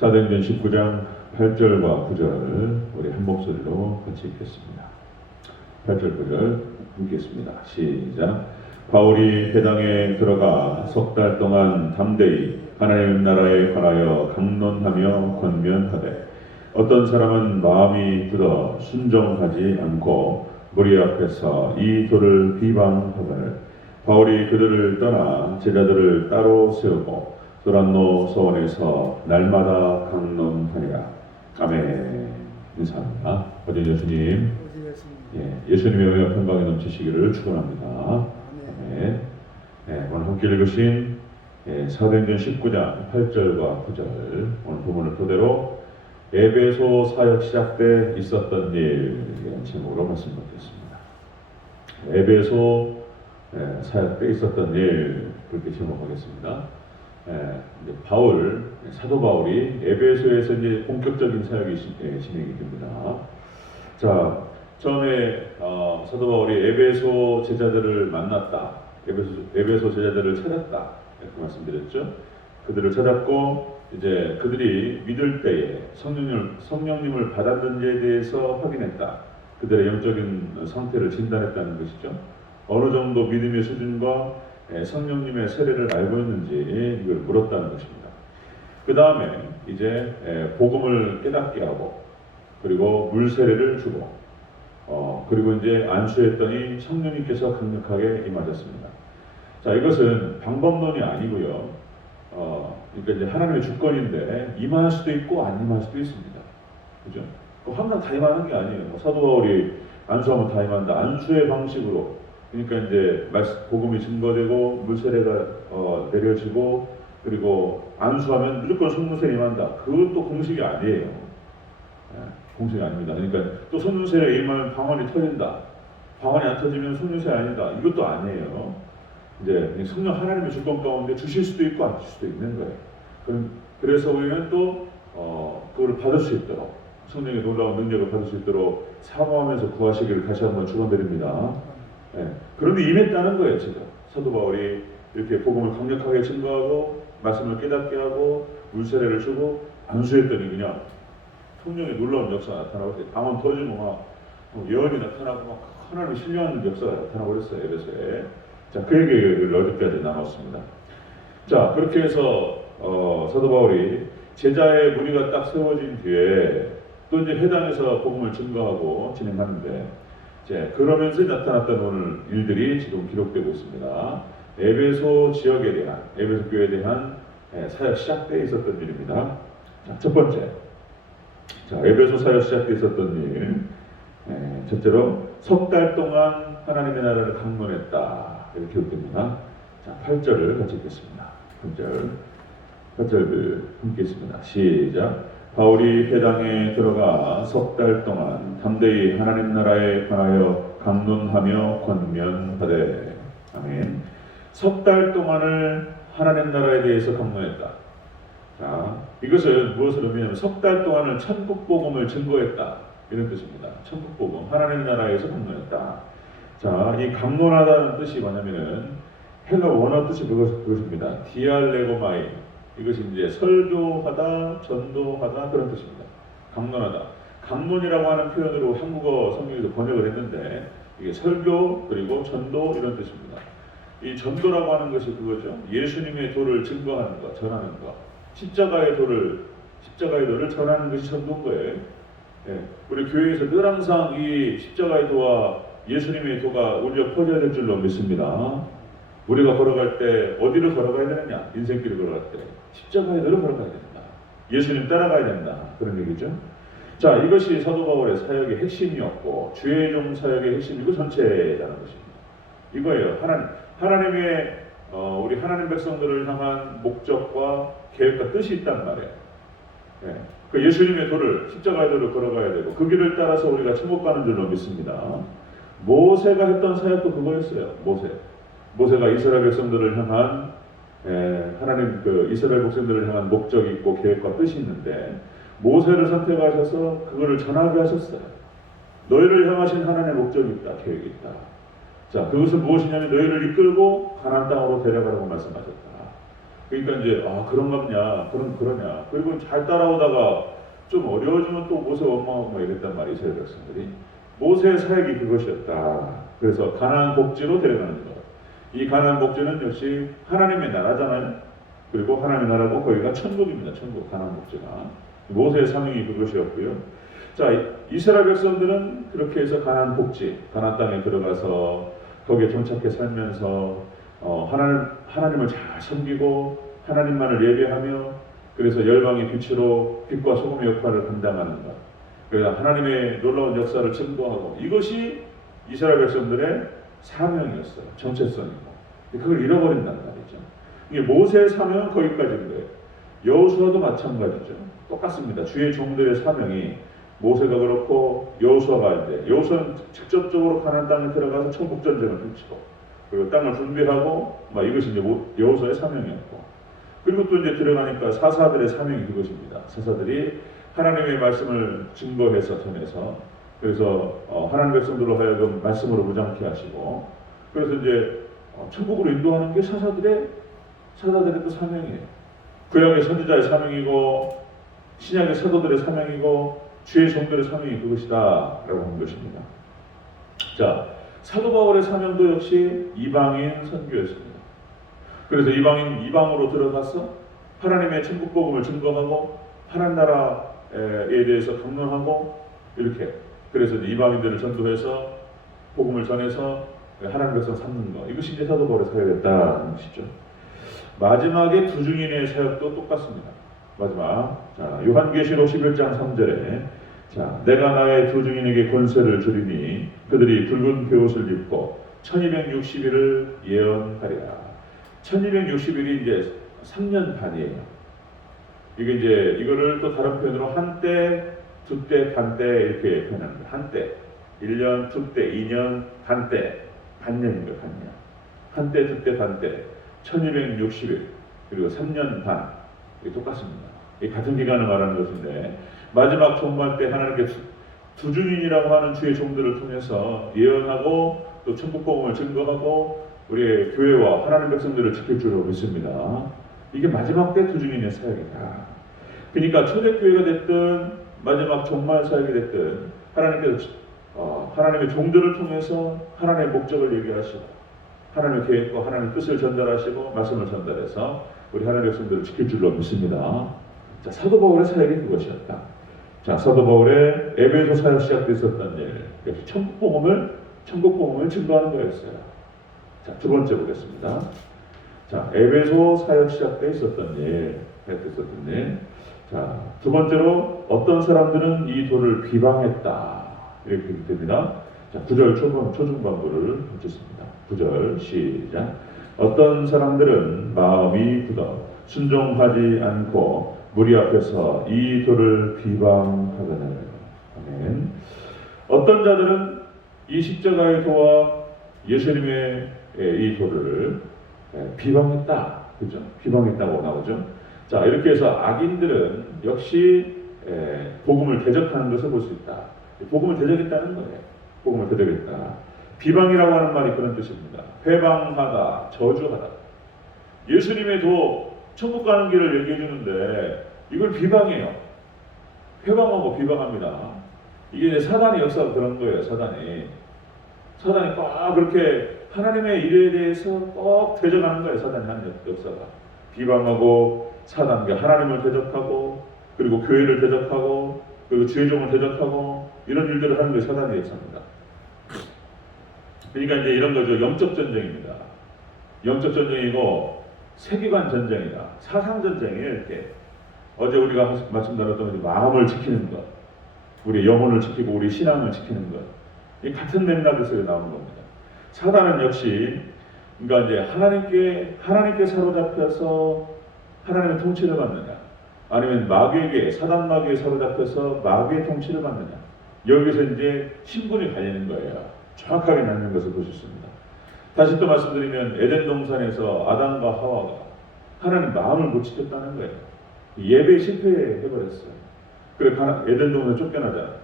사도행전 19장 8절과 9절 우리 한 목소리로 같이 읽겠습니다. 8절 9절 읽겠습니다. 시작. 바울이 회당에 들어가 석 달 동안 담대히 하나님 나라에 관하여 강론하며 권면하되 어떤 사람은 마음이 굳어 순종하지 않고 무리 앞에서 이 도를 비방하거늘 바울이 그들을 떠나 제자들을 따로 세우고 도란노 서원에서 날마다 강론하니라. 아멘. 인사합니다. 어제 예수님, 예수님의 은혜와 평강이 넘치시기를 축원합니다. 아멘. 오늘 함께 읽으신 사도행전 19장 8절과 9절 오늘 본문을 토대로 에베소 사역 시작 때 있었던 일이라는 제목으로 말씀드리겠습니다. 에베소 사역 때 있었던 일 그렇게 제목하겠습니다. 이제 사도 바울이 에베소에서 이제 본격적인 사역이 진행이 됩니다. 자, 처음에 사도 바울이 에베소 제자들을 만났다, 에베소 제자들을 찾았다 이렇게 말씀드렸죠. 그들을 찾았고 이제 그들이 믿을 때에 성령님을 받았는지에 대해서 확인했다. 그들의 영적인 상태를 진단했다는 것이죠. 어느 정도 믿음의 수준과 성령님의 세례를 알고 있는지 이걸 물었다는 것입니다. 그 다음에 이제 복음을 깨닫게 하고 그리고 물 세례를 주고 그리고 이제 안수했더니 성령님께서 강력하게 임하셨습니다. 자, 이것은 방법론이 아니고요. 그러니까 이제 하나님의 주권인데 임할 수도 있고 안 임할 수도 있습니다. 그죠? 항상 다 임하는 게 아니에요. 사도 바울이 안수하면 다 임한다. 안수의 방식으로 그러니까 이제 복음이 증거되고 물세례가 내려지고 그리고 안수하면 무조건 성령세례 임한다. 그것도 공식이 아니에요. 공식이 아닙니다. 그러니까 또 성령세례 임하면 방언이 터진다. 방언이 안 터지면 성령세례 아니다. 이것도 아니에요. 이제 성령 하나님의 주권 가운데 주실 수도 있고 안 주실 수도 있는 거예요. 그래서 우리는 또 그걸 받을 수 있도록 성령의 놀라운 능력을 받을 수 있도록 사모하면서 구하시기를 다시 한번 축원드립니다. 그런데 임했다는 거예요. 지금 사도 바울이 이렇게 복음을 강력하게 증거하고 말씀을 깨닫게 하고 물세례를 주고 안수했더니 그냥 성령의 놀라운 역사가 나타나고 방언 터지고 막 예언이 나타나고 막 하나님의 신령한 역사가 나타나고 그랬어요. 에베소에. 자, 그 얘기를 어디까지 나눴습니다. 자, 그렇게 해서 사도 바울이 제자의 무리가 딱 세워진 뒤에 또 이제 회당에서 복음을 증거하고 진행하는데 그러면서 나타났던 오늘 일들이 지금 기록되고 있습니다. 에베소 지역에 대한, 에베소 교회에 대한 사역 시작 때 있었던 일입니다. 자, 첫 번째. 자, 에베소 사역 시작 때 있었던 일. 첫째로 석 달 동안 하나님의 나라를 강론했다. 이렇게 기록됩니다. 자, 8절을 같이 읽겠습니다. 8절을 함께 읽습니다. 시작. 바울이 회당에 들어가 석 달 동안 담대히 하나님 나라에 관하여 강론하며 권면하되. 아멘. 석 달 동안을 하나님 나라에 대해서 강론했다. 자, 이것은 무엇을 의미하냐면 석 달 동안을 천국 복음을 증거했다 이런 뜻입니다. 천국 복음, 하나님 나라에서 강론했다. 자, 이 강론하다는 뜻이 뭐냐면은 헬라 원어 뜻이 그것입니다. 디알레고마이. 이것이 이제 설교하다, 전도하다 그런 뜻입니다. 강론하다. 강론이라고 하는 표현으로 한국어 성경에서 번역을 했는데 이게 설교 그리고 전도 이런 뜻입니다. 이 전도라고 하는 것이 그거죠. 예수님의 도를 증거하는 것, 전하는 것. 십자가의 도를 전하는 것이 전도인 거예요. 우리 교회에서 늘 항상 이 십자가의 도와 예수님의 도가 울려 퍼져야 될 줄로 믿습니다. 우리가 걸어갈 때 어디를 걸어가야 되느냐? 인생길을 걸어갈 때 십자가의 도를 걸어가야 된다. 예수님 따라가야 된다. 그런 얘기죠. 자, 이것이 사도 바울의 사역의 핵심이었고 주의 종 사역의 핵심이고 전체라는 것입니다. 이거예요. 하나님의 우리 하나님 백성들을 향한 목적과 계획과 뜻이 있단 말이에요. 그 예수님의 도를, 십자가의 도를 걸어가야 되고 그 길을 따라서 우리가 천국 가는 줄로 믿습니다. 모세가 했던 사역도 그거였어요. 모세가 이스라엘 백성들을 향한 하나님 이스라엘 백성들을 향한 목적이 있고 계획과 뜻이 있는데 모세를 선택하셔서 그거를 전하게 하셨어요. 너희를 향하신 하나님의 목적이 있다, 계획이 있다. 자, 그것은 무엇이냐면 너희를 이끌고 가나안 땅으로 데려가라고 말씀하셨다. 그러니까 이제 그런가 보냐, 그러냐. 그리고 잘 따라오다가 좀 어려워지면 또 모세 원망하고 막 이랬단 말이에요, 이스라엘 백성들이. 모세의 사역이 그것이었다. 그래서 가나안 복지로 데려가는 것. 이 가나안 복지는 역시 하나님의 나라잖아요. 그리고 하나님의 나라고 거기가 천국입니다. 천국, 가나안 복지가. 모세의 사명이 그것이었고요. 자, 이스라엘 백성들은 그렇게 해서 가나안 복지, 가나안 땅에 들어가서 거기에 정착해 살면서 하나님을 잘 섬기고 하나님만을 예배하며 그래서 열방의 빛으로 빛과 소금의 역할을 감당하는 것. 그래서 하나님의 놀라운 역사를 증거하고 이것이 이스라엘 백성들의 사명이었어요. 정체성이고. 그걸 잃어버린단 말이죠. 이게 모세의 사명은 거기까지인 거예요. 여호수아도 마찬가지죠. 똑같습니다. 주의 종들의 사명이 모세가 그렇고 여호수아가 이제 여호수아는 직접적으로 가나안 땅에 들어가서 천국 전쟁을 펼치고 그리고 땅을 분배하고 이것이 이제 여호수아의 사명이었고 그리고 또 이제 들어가니까 사사들의 사명이 그것입니다. 사사들이 하나님의 말씀을 증거해서 전해서 그래서 하나님 백성들로 하여금 말씀으로 무장케 하시고 그래서 이제 천국으로 인도하는 게 사사들의 또 사명이에요. 구약의 선지자의 사명이고 신약의 사도들의 사명이고 주의 종들의 사명이 그것이다 라고 한 것입니다. 자, 사도 바울의 사명도 역시 이방인 선교였습니다. 그래서 이방으로 들어가서 하나님의 천국 복음을 증거하고 하나님 나라에 대해서 강론하고 이렇게 그래서 이방인들을 전도해서 복음을 전해서 하나님 백성 삼는 것 이것이 이제 사도 바울의 사역이었다는 것이죠. 마지막에 두 증인의 사역도 똑같습니다. 마지막 자 요한계시록 11장 3절에 자 내가 나의 두 증인에게 권세를 주리니 그들이 붉은 베옷을 입고 1260일을 예언하리라. 1260일이 이제 3년 반이에요. 이게 이제 이거를 또 다른 표현으로 한때, 두때, 반때 이렇게 표현합니다. 한때, 1년, 두때, 2년, 반때, 반년입니다. 반년. 한때, 두때, 반때, 1260일 그리고 3년 반 이게 똑같습니다. 이 같은 기간을 말하는 것인데 마지막 종말 때 하나님께 두 증인이라고 하는 주의 종들을 통해서 예언하고 또 천국 복음을 증거하고 우리의 교회와 하나님 백성들을 지킬 줄로 믿습니다. 이게 마지막 때 두 증인의 사역이다. 그러니까 초대교회가 됐든 마지막 종말 사역이 됐든 하나님께서 하나님의 종들을 통해서 하나님의 목적을 얘기하시고 하나님의 계획과 하나님의 뜻을 전달하시고 말씀을 전달해서 우리 하나님의 백성들을 지킬 줄로 믿습니다. 자, 사도 바울의 사역이 그것이었다. 자, 사도 바울의 에베소 사역 시작됐었던 일 역시 천국 복음을 증거하는 거였어요. 자, 두 번째 보겠습니다. 자, 에베소 사역 시작돼 있었던 일. 자, 두 번째로 어떤 사람들은 이 돌을 비방했다. 이렇게 됩니다. 자, 9절 초중반부를 붙였습니다. 9절 시작. 어떤 사람들은 마음이 굳어 순종하지 않고 무리 앞에서 이 돌을 비방하거늘. 아멘. 어떤 자들은 이 십자가의 도와 예수님의 이 돌을 비방했다. 그죠? 비방했다고 나오죠. 자, 이렇게 해서 악인들은 역시 복음을 대적하는 것을 볼 수 있다. 복음을 대적했다는 거예요. 복음을 대적했다. 비방이라고 하는 말이 그런 뜻입니다. 회방하다, 저주하다. 예수님의 도, 천국 가는 길을 얘기해 주는데 이걸 비방해요. 회방하고 비방합니다. 이게 사단의 역사가 그런 거예요. 사단이 꼭 그렇게 하나님의 일에 대해서 꼭 대적하는 거예요. 사단이 하는 역사가. 비방하고 사단과 하나님을 대적하고 그리고 교회를 대적하고 그리고 지혜종을 대적하고 이런 일들을 하는 게 사단의 역사입니다. 그러니까 이제 이런 거죠. 영적 전쟁입니다. 영적 전쟁이고 세계관 전쟁이다. 사상 전쟁이에요. 이렇게 어제 우리가 말씀 나눴던 마음을 지키는 것, 우리 영혼을 지키고 우리 신앙을 지키는 것, 이 같은 맥락에서 나오는 겁니다. 사단은 역시 그러니까 이제 하나님께 사로잡혀서 하나님의 통치를 받느냐, 아니면 마귀에게 사단 마귀에 사로잡혀서 마귀의 통치를 받느냐, 여기서 이제 신분이 갈리는 거예요. 정확하게 나뉘는 것을 볼 수 있습니다. 다시 또 말씀드리면 에덴 동산에서 아담과 하와가 하나님 마음을 못 지켰다는 거예요. 예배에 실패해버렸어요. 그래서 에덴 동산에 쫓겨나자.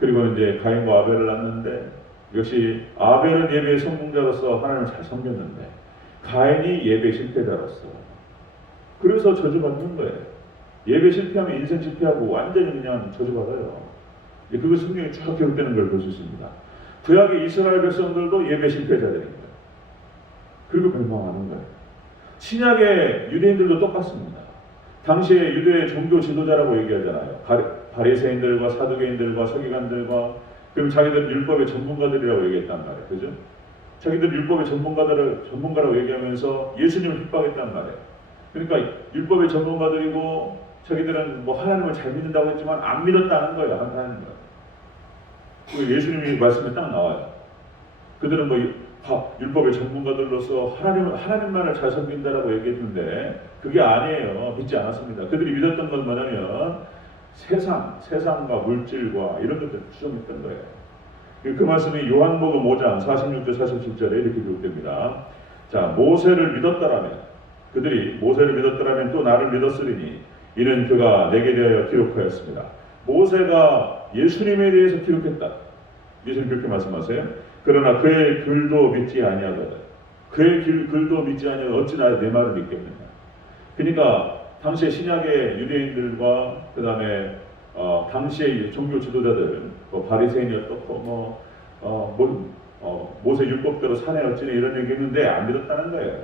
그리고 이제 가인과 아벨을 낳는데 역시 아벨은 예배의 성공자로서 하나님을 잘 섬겼는데 가인이 예배 실패자로서 그래서 저주받는 거예요. 예배 실패하면 인생 실패하고 완전히 그냥 저주받아요. 그거 성경에 쭉 기록되는 걸 볼 수 있습니다. 구약의 이스라엘 백성들도 예배 실패자들인 거예요. 그리고 멸망하는 거예요. 신약의 유대인들도 똑같습니다. 당시에 유대의 종교 지도자라고 얘기하잖아요. 바리새인들과 사두개인들과 서기관들과, 그럼 자기들 율법의 전문가들이라고 얘기했단 말이에요. 그죠? 자기들 율법의 전문가라고 얘기하면서 예수님을 핍박했단 말이에요. 그러니까 율법의 전문가들이고 자기들은 뭐 하나님을 잘 믿는다고 했지만 안 믿었다는 거예요. 하나님 걸. 예수님이 말씀에 딱 나와요. 그들은 뭐 율법의 전문가들로서 하나님만을 잘 섬긴다라고 얘기했는데 그게 아니에요. 믿지 않았습니다. 그들이 믿었던 건 뭐냐면 세상과 물질과 이런 것들 추종했던 거예요. 그 말씀이 요한복음 5장 46절 47절에 이렇게 기록됩니다. 자, 모세를 믿었더라면, 그들이 모세를 믿었더라면 또 나를 믿었으리니 이는 그가 내게 대하여 기록하였습니다. 모세가 예수님에 대해서 기록했다. 예수님 그렇게 말씀하세요. 그러나 그의 글도 믿지 아니하거든. 그의 글도 믿지 아니하고 어찌나 내 말을 믿겠느냐. 그러니까 당시에 신약의 유대인들과 그 다음에 당시의 종교 지도자들, 바리새인이었고 모세 율법대로 사내 어찌네 이런 얘기했는데 안 믿었다는 거예요.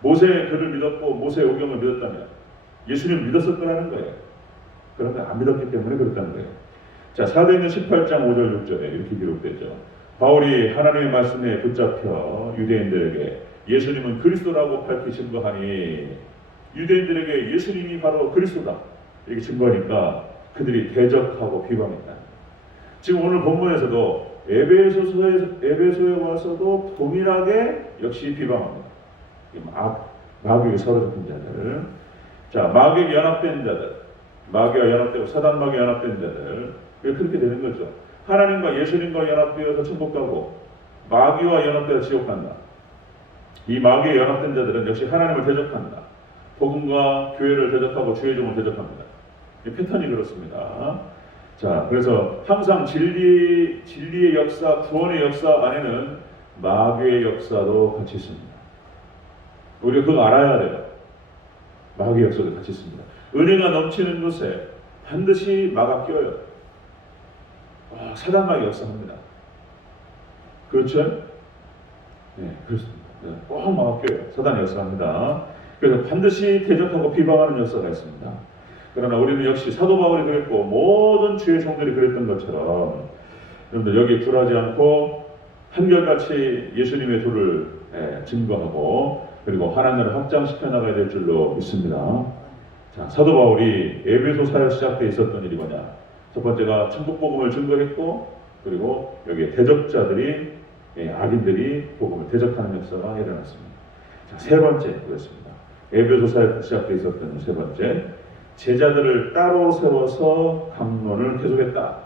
모세의 글을 믿었고 모세의 오경을 믿었다면 예수님을 믿었을 거라는 거예요. 그런데 안 믿었기 때문에 그렇다는 거예요. 자, 사도행전 18장 5절 6절에 이렇게 기록되죠. 바울이 하나님의 말씀에 붙잡혀 유대인들에게 예수님은 그리스도라고 밝히 증거하니, 유대인들에게 예수님이 바로 그리스도다 이렇게 증거하니까 그들이 대적하고 비방했다. 지금 오늘 본문에서도 에베소에 와서도 동일하게 역시 비방합니다. 마귀에 사로잡힌 자들, 자, 마귀에 연합된 자들, 마귀와 연합되고 사단 마귀에 연합된 자들, 그렇게 되는 거죠. 하나님과 예수님과 연합되어서 천국 가고 마귀와 연합되어서 지옥 간다. 이 마귀에 연합된 자들은 역시 하나님을 대적한다. 복음과 교회를 대적하고 주의 종을 대적합니다. 이 패턴이 그렇습니다. 자, 그래서 항상 진리의 역사, 구원의 역사 안에는 마귀의 역사도 같이 있습니다. 우리가 그거 알아야 돼요. 마귀의 역사도 같이 있습니다. 은혜가 넘치는 곳에 반드시 마가 끼어요. 사단 마귀 역사합니다. 그렇죠? 네, 그렇습니다. 네, 꼭 마가 끼어요. 사단이 역사합니다. 그래서 반드시 대적하고 비방하는 역사가 있습니다. 그러나 우리는 역시 사도 바울이 그랬고 모든 주의 종들이 그랬던 것처럼 여러분들 여기에 굴하지 않고 한결같이 예수님의 도를 증거하고 그리고 하나님을 확장시켜 나가야 될 줄로 믿습니다. 자, 사도 바울이 에베소 사역 시작 때 있었던 일이 뭐냐? 첫 번째가 천국 복음을 증거했고 그리고 여기에 대적자들이 악인들이 복음을 대적하는 역사가 일어났습니다. 자, 세 번째 그렇습니다. 에베소 사역 시작 때 있었던 세 번째, 제자들을 따로 세워서 강론을 계속했다.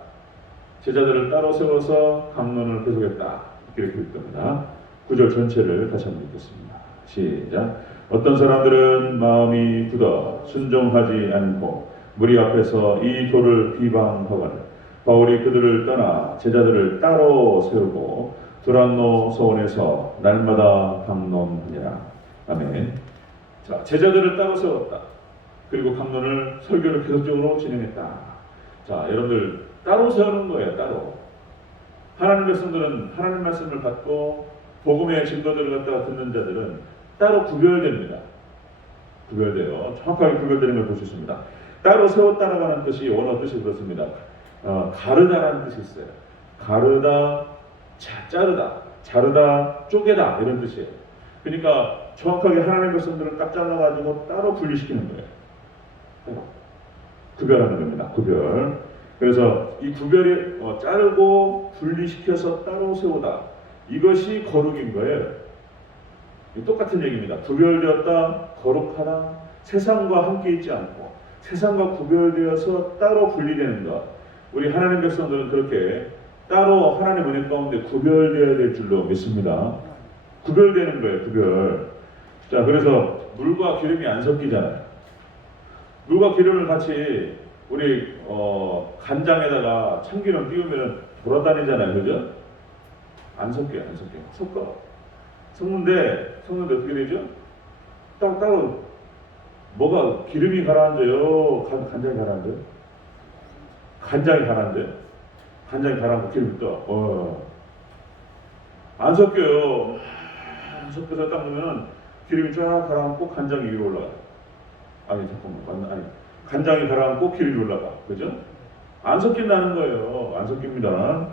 제자들을 따로 세워서 강론을 계속했다. 이렇게 기록됩니다. 9절 전체를 다시 한번 읽겠습니다. 시작. 어떤 사람들은 마음이 굳어 순종하지 않고 무리 앞에서 이 도를 비방하거늘 바울이 그들을 떠나 제자들을 따로 세우고 두란노 소원에서 날마다 강론하니라. 아멘. 자, 제자들을 따로 세웠다. 그리고 강론을 설교를 계속적으로 진행했다. 자, 여러분들 따로 세우는 거예요. 따로. 하나님 백성들은 하나님 말씀을 받고 복음의 증거들을 갖다가 듣는 자들은 따로 구별됩니다. 구별돼요. 정확하게 구별되는 걸 볼 수 있습니다. 따로 세웠다라고 하는 뜻이 원어 뜻이 그렇습니다. 가르다라는 뜻이 있어요. 가르다, 자르다, 쪼개다 이런 뜻이에요. 그러니까 정확하게 하나님 백성들을 딱 잘라가지고 따로 분리시키는 거예요. 구별하는 겁니다. 구별. 그래서 이 구별이 자르고 분리시켜서 따로 세우다. 이것이 거룩인 거예요. 똑같은 얘기입니다. 구별되었다, 거룩하다, 세상과 함께 있지 않고 세상과 구별되어서 따로 분리되는 것. 우리 하나님 백성들은 그렇게 따로 하나님 은혜 가운데 구별되어야 될 줄로 믿습니다. 구별되는 거예요. 구별. 자, 그래서 물과 기름이 안 섞이잖아요. 물과 기름을 같이 우리 간장에다가 참기름 띄우면 돌아다니잖아요. 그죠? 안 섞여요. 안 섞어요. 섞는데 어떻게 되죠? 따로 뭐가 기름이 가라앉아요? 간장이 가라앉아요? 간장이 가라앉아요? 간장이 가라앉고 기름이 떠. 안 섞여요. 안 섞여서 딱 보면 기름이 쫙 가라앉고 간장이 위로 올라가요. 아니 잠깐만, 아니 간장이 가라앉고 기름이 올라가, 그죠? 안 섞인다는 거예요. 안 섞입니다.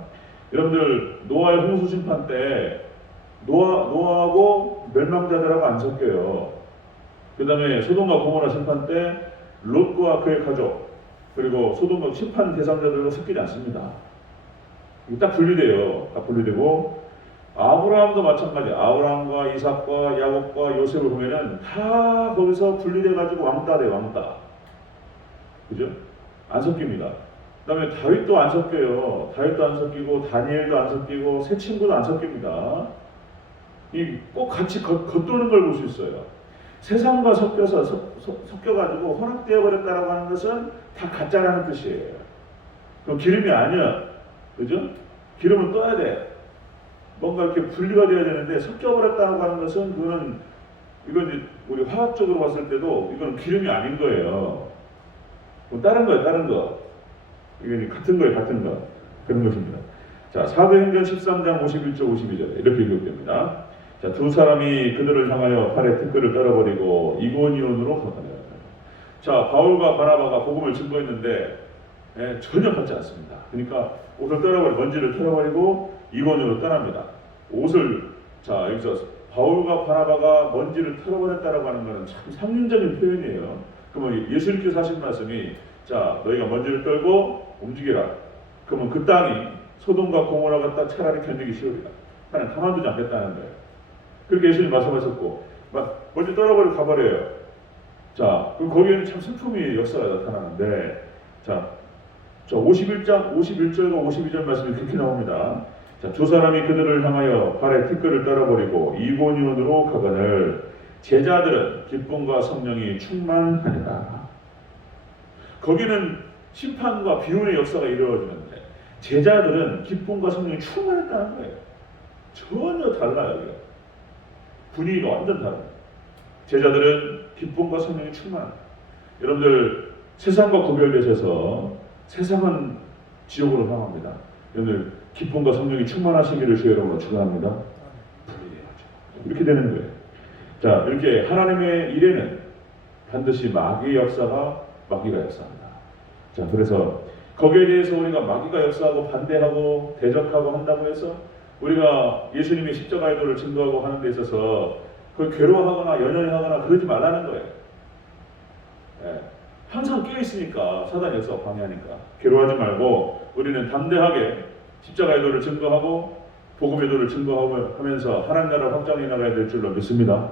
여러분들 노아의 홍수 심판 때 노아하고 멸망자들하고 안 섞여요. 그 다음에 소돔과 고모라 심판 때 롯과 그의 가족, 그리고 소돔과 심판 대상자들과 섞이지 않습니다. 이게 딱 분리돼요. 딱 분리되고, 아브라함도 마찬가지. 아브라함과 이삭과 야곱과 요셉을 보면은 다 거기서 분리돼가지고 왕따 돼, 왕따. 그죠? 안 섞입니다. 그 다음에 다윗도 안 섞여요. 다윗도 안 섞이고, 다니엘도 안 섞이고, 새 친구도 안 섞입니다. 이 꼭 같이 겉도는 걸 볼 수 있어요. 세상과 섞여서 섞여가지고 혼합되어 버렸다라고 하는 것은 다 가짜라는 뜻이에요. 그럼 기름이 아니야, 그죠? 기름은 떠야 돼. 뭔가 이렇게 분리가 돼야 되는데 섞여버렸다고 하는 것은 이건 이제 우리 화학적으로 봤을 때도 이건 기름이 아닌 거예요. 다른 거예요, 다른 거. 이건 같은 거예요, 같은 거. 그런 것입니다. 자, 사도행전 13장 51절 52절 이렇게 기록됩니다. 자, 두 사람이 그들을 향하여 팔에 티끌을 떨어버리고 이고니온으로 가더라. 자, 바울과 바나바가 복음을 증거했는데 전혀 받지 않습니다. 그러니까 옷을 떨어버리고 먼지를 털어버리고 이고니온으로 떠납니다. 자, 여기서 바울과 바나바가 먼지를 털어버렸다라고 하는 것은 참 상징적인 표현이에요. 그러면 예수님께서 하신 말씀이, 자, 너희가 먼지를 떨고 움직이라. 그러면 그 땅이 소돔과 고모라가 딱 차라리 견디기 쉬우리라. 하나님 가만두지 않겠다는 거예요. 그렇게 예수님 말씀하셨고, 막 먼지 떨어버리고 가버려요. 자, 그럼 거기에는 참 슬픔이 역사가 나타나는데, 자 51절과 52절 말씀이 그렇게 나옵니다. 자, 두 사람이 그들을 향하여 발에 티끌을 떨어버리고 이고니온으로 가거늘 제자들은 기쁨과 성령이 충만하니라. 거기는 심판과 비운의 역사가 이루어지는데 제자들은 기쁨과 성령이 충만했다는 거예요. 전혀 달라요. 여기가. 분위기가 완전 다릅니다. 제자들은 기쁨과 성령이 충만합니다. 여러분들 세상과 구별되셔서 세상은 지옥으로 향합니다. 여러분들 기쁨과 성령이 충만하시기를 주의 이름으로 축원합니다. 이렇게 되는 거예요. 자, 이렇게 하나님의 일에는 반드시 마귀의 역사가 역사합니다. 자, 그래서 거기에 대해서 우리가 마귀가 역사하고 반대하고 대적하고 한다고 해서 우리가 예수님의 십자가의 도를 증거하고 하는 데 있어서 그걸 괴로워하거나 연연하거나 그러지 말라는 거예요. 항상 깨어있으니까 사단이 역사가 방해하니까 괴로워하지 말고 우리는 담대하게 십자가의 도를 증거하고 복음의 도를 증거하고 하면서 하나님 나라 확장해 나가야 될 줄로 믿습니다.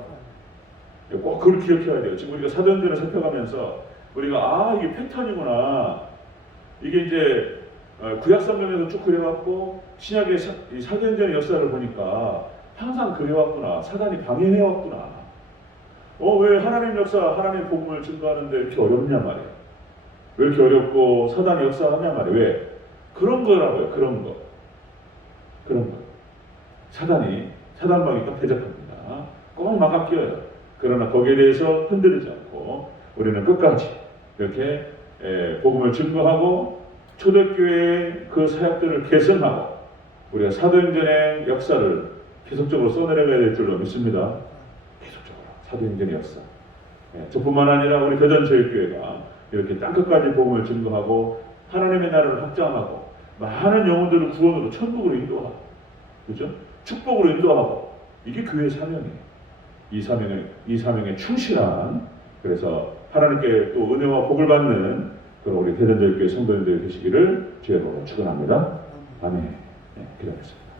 꼭 그걸 기억해야 돼요. 지금 우리가 사도행전을 살펴가면서 우리가 이게 패턴이구나. 이게 이제 구약 성경에서 쭉 그래왔고 신약의 사도행전의 역사를 보니까 항상 그래왔구나. 사단이 방해해왔구나. 왜 하나님 역사, 하나님 복음을 증거하는데 이렇게 어렵냐 말이에요. 왜 이렇게 어렵고 사단이 역사하냐 말이에요. 왜? 그런 거라고요. 그런 거. 사단방위가 대적합니다. 꼭 막아 끼어요. 그러나 거기에 대해서 흔들리지 않고 우리는 끝까지 이렇게 복음을 증거하고 초대교회의 그 사역들을 개선하고 우리가 사도행전의 역사를 계속적으로 써내려가야 될 줄로 믿습니다. 계속적으로 사도행전의 역사. 저뿐만 아니라 우리 대전체육교회가 이렇게 땅끝까지 복음을 증거하고 하나님의 나라를 확장하고 많은 영혼들을 구원으로 천국으로 인도하고, 그죠? 축복으로 인도하고, 이게 교회의 사명이에요. 이 사명에 충실한, 그래서 하나님께 또 은혜와 복을 받는 그런 우리 대전체육교회 성도님들 되시기를 주의 이름으로 축원합니다. 아멘. 기도하겠습니다.